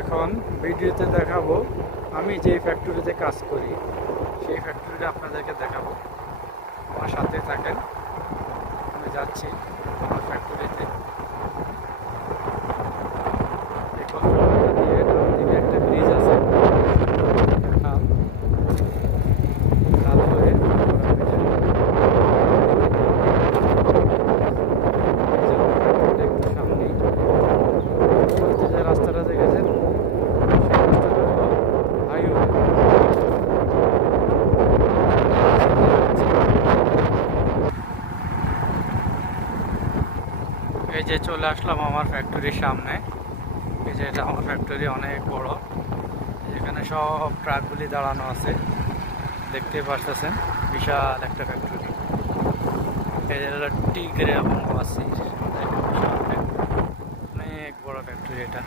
এখন ভিডিওতে দেখাবো আমি যেই ফ্যাক্টরিতে কাজ করি, সেই ফ্যাক্টরিটা আপনাদেরকে দেখাবো। আমার সাথে থাকেন, আমি যাচ্ছি আমার ফ্যাক্টরিতে। দেখুন দিয়ে ডান দিকে একটা ব্রিজ আছে, খাল খাল হয়ে একটু সামনেই যে রাস্তাটা দেখেছেন, সেই রাস্তাটা হলো হাইওয়ে। এই যে চলে আসলাম আমার ফ্যাক্টরির সামনে। এই যে এটা আমার ফ্যাক্টরি, অনেক বড়। এখানে সব ট্রাকগুলি দাঁড়ানো আছে, দেখতে পারতেছেন, বিশাল একটা ফ্যাক্টরি। এই যে হলো টিগ্রে এবং ওয়াসির, বিশাল ফ্যাক্টরি, অনেক বড় ফ্যাক্টরি এটা।